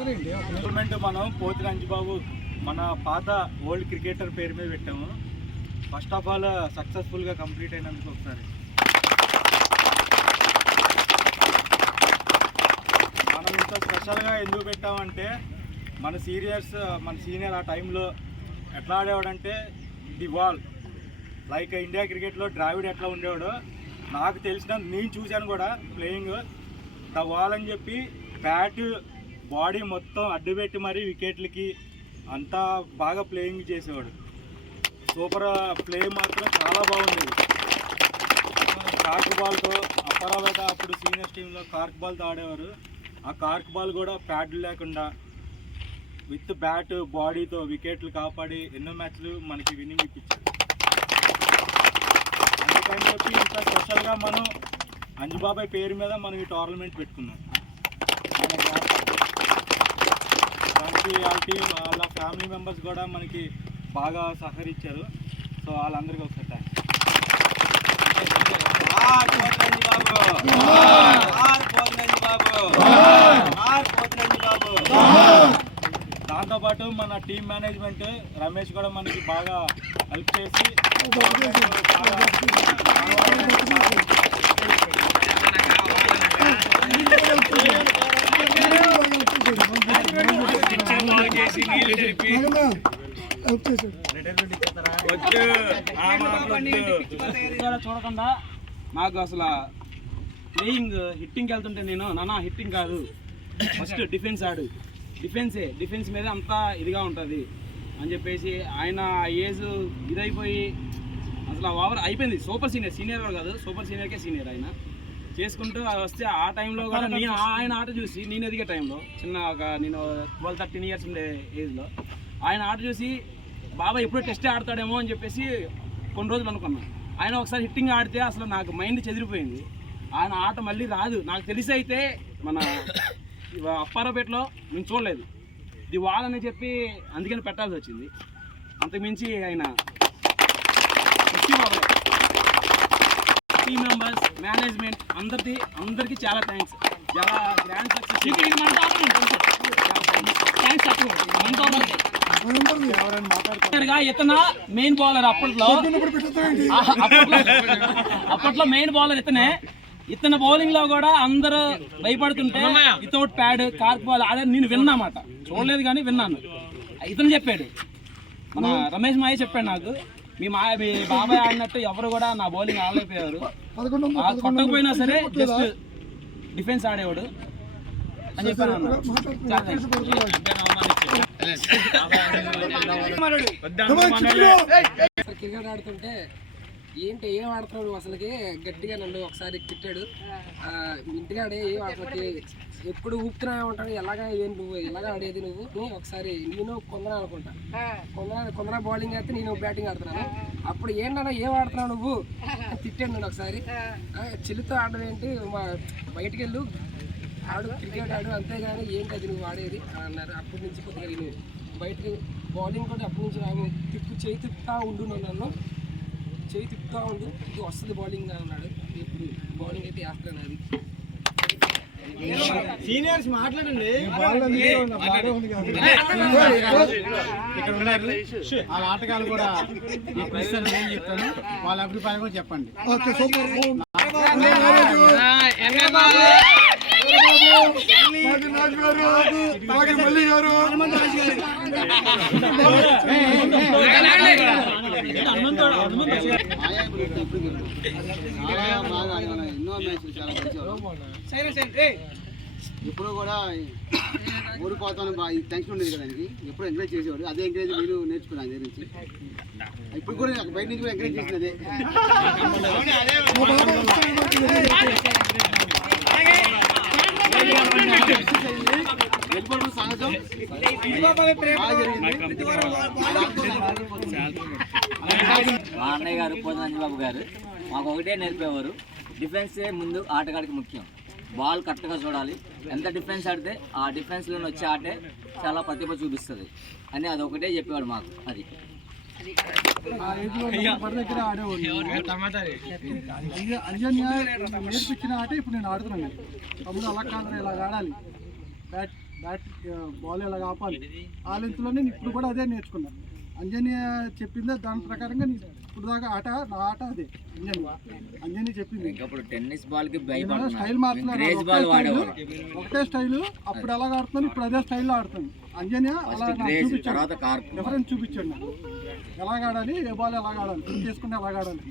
Tournament మనం పోతిన అంజిబాబు మన పాత ఓల్డ్ క్రికెటర్ పేరు మీద పెట్టాము. ఫస్ట్ ఆఫ్ ఆల్ సక్సెస్ఫుల్గా కంప్లీట్ అయినందుకు ఒకసారి మనం ఇంత స్పెషల్గా ఎందుకు పెట్టామంటే మన సీనియర్ ఆ టైంలో ఎట్లా ఆడేవాడంటే ది వాల్, లైక్ ఇండియా క్రికెట్లో ద్రావిడ్ ఎట్లా ఉండేవాడో నాకు తెలిసిన నేను చూశాను కూడా ప్లేయింగ్ ద వాల్ అని చెప్పి బ్యాట్ బాడీ మొత్తం అడ్డుపెట్టి మరీ వికెట్లకి అంతా బాగా ప్లేయింగ్ చేసేవాడు. సూపర్ ప్లే మాత్రం చాలా బాగుండేది. కార్క్ బాల్తో అపరావేట అప్పుడు సీనియర్స్ టీంలో కార్క్ బాల్తో ఆడేవారు. ఆ కార్క్ బాల్ కూడా ప్యాడ్లు లేకుండా విత్ బ్యాట్ బాడీతో వికెట్లు కాపాడి ఎన్నో మ్యాచ్లు మనకి విన్నింగ్ ఇప్పించారు. అందుకని చెప్పి ఇంత స్పెషల్గా మనం అంజుబాబాయ్ పేరు మీద మనం ఈ టోర్నమెంట్ పెట్టుకున్నాం. దానికి వాళ్ళ టీం వాళ్ళ ఫ్యామిలీ మెంబర్స్ కూడా మనకి బాగా సహకరించారు. సో వాళ్ళందరికీ ఒకసారి థ్యాంక్స్. దాంతోపాటు మన టీం మేనేజ్మెంట్ రమేష్ కూడా మనకి బాగా హెల్ప్ చేసి చూడకుండా నాకు అసలు ప్లేయింగ్ హిట్టింగ్కి వెళ్తుంటే నేను నానా హిట్టింగ్ కాదు, ఫస్ట్ డిఫెన్స్ ఆడు, డిఫెన్స్ మీద అంతా ఇదిగా ఉంటుంది అని చెప్పేసి ఆయన ఏజ్ ఇదైపోయి అసలు ఓవర్ అయిపోయింది. సూపర్ సీనియర్ కాదు, సూపర్ సీనియర్కే సీనియర్ ఆయన చేసుకుంటూ వస్తే ఆ టైంలో కూడా నేను ఆయన ఆట చూసి నేను ఎదిగే టైంలో చిన్న నేను 12-13 ఇయర్స్ ఉండే ఏజ్లో ఆయన ఆట చూసి బాబాయ్ ఎప్పుడో టెస్ట్ ఆడతాడేమో అని చెప్పేసి కొన్ని రోజులు అనుకున్నాను. ఆయన ఒకసారి హిట్టింగ్ ఆడితే అసలు నాకు మైండ్ చెదిరిపోయింది. ఆయన ఆట మళ్ళీ రాదు నాకు తెలిసి. అయితే మన అప్పారావుపేటలో నేను చూడలేదు, ఇది వాళ్ళని చెప్పి అందుకని పెట్టాల్సి వచ్చింది. అంతకుమించి ఆయన టీమ్ మెంబర్స్ మేనేజ్మెంట్ అందరికీ చాలా థ్యాంక్స్. చాలా గ్రాండ్ సక్సెస్. ఇతను మెయిన్ బౌలర్ అప్పట్లో మెయిన్ బౌలర్ ఇతను బౌలింగ్ లో కూడా అందరూ భయపడుతుంటే వితౌట్ ప్యాడ్ కార్క్ బాల్ ఆడే నేను విన్నామాట, చూడలేదు కానీ విన్నాను. ఇతను చెప్పాడు, మన రమేష్ మాయ చెప్పాడు నాకు, మీ బాబాయ్ ఆడినట్టు ఎవరు కూడా నా బౌలింగ్ ఆడలేకపోయారు, కొట్టకపోయినా సరే జస్ట్ డిఫెన్స్ ఆడేవాడు అని చెప్పాను. క్రికెట్ ఆడుతుంటే ఏం ఆడుతున్నాడు అసలుకి గట్టిగా నన్ను ఒకసారి తిట్టాడు. ఇంటికాడే ఏం అసలుకి ఎప్పుడు ఊపుతున్నా ఉంటాడు, నువ్వు ఎలాగా ఆడేది నువ్వు ఒకసారి నేను కొందరా అనుకుంటా, కొందరా బౌలింగ్ అయితే నేను బ్యాటింగ్ ఆడుతున్నాను. అప్పుడు ఏంటన్నా ఏం ఆడుతున్నావు నువ్వు తిట్టాడు నన్ను ఒకసారి. చెల్లితో ఆడడం ఏంటి, బయటికి వెళ్ళు ఆడు, క్రికెట్ ఆడు, అంతేగాని ఏంటి అది నువ్వు ఆడేది అన్నారు. అప్పటి నుంచి కొద్దిగా నేను బయటకి బౌలింగ్ కూడా అప్పటి నుంచి నాకు చేయి తిప్పుతా ఉండు, నన్ను చేయి తిప్పుతా ఉండు, ఇది వస్తుంది బౌలింగ్ అన్నాడు. ఇప్పుడు బౌలింగ్ అయితే వేస్తాను. అది సీనియర్స్ మాట్లాడండి. వాళ్ళ ఆటగాళ్ళు కూడా నేను చెప్తాను, వాళ్ళ అభిప్రాయం కూడా చెప్పండి. ఎన్నో మ్యాచ్లు చాలా ఎప్పుడు కూడా ఓడిపోతాను టెన్షన్ ఉండేది కదా ఆయనకి, ఎప్పుడు ఎంకరేజ్ చేసేవాడు. అదే ఎంకరేజ్ నేను నేర్చుకున్నాను ఆయన నుంచి. ఇప్పుడు కూడా బయట నుంచి కూడా ఎంకరేజ్ చేసినదే. గెలుపడం సహజం. మా అన్నయ్య గారు పోతిన అంజిబాబు గారు మాకు ఒకటే నేర్పేవారు, డిఫెన్సే ముందు ఆటగాడికి ముఖ్యం, బాల్ కరెక్ట్గా చూడాలి, ఎంత డిఫెన్స్ ఆడితే ఆ డిఫెన్స్లో వచ్చే ఆటే చాలా ప్రతిభ చూపిస్తుంది అని అది ఒకటే చెప్పేవాడు మాకు. అది నేర్పించిన ఆట ఇప్పుడు నేను ఆడుతున్నాను. అప్పుడు అలా కాదు, ఇలా ఆడాలి, బ్యాట్ బాల్ ఎలాగ ఆపాలి ఆ లెంత్లోనే ఇప్పుడు కూడా అదే నేర్చుకున్నాను. అంజని చెప్పిందే దాని ప్రకారంగా ఇప్పుడు దాకా నా ఆట అదే. అంజని చెప్పింది ఇప్పుడు టెన్నిస్ బాల్ కి స్టైల్ మార్చుకున్నాను. ఒకటే స్టైలు అప్పుడు ఎలాగ ఆడుతున్నాను, ఇప్పుడు అదే స్టైల్లో ఆడుతాను. అంజని అలా చూపించాడు, డిఫరెన్స్ చూపించాడు నాకు ఎలాగ ఆడాలి, ఏ బాల్ ఎలాగ ఆడాలి, చేసుకుని ఎలాగ ఆడాలి.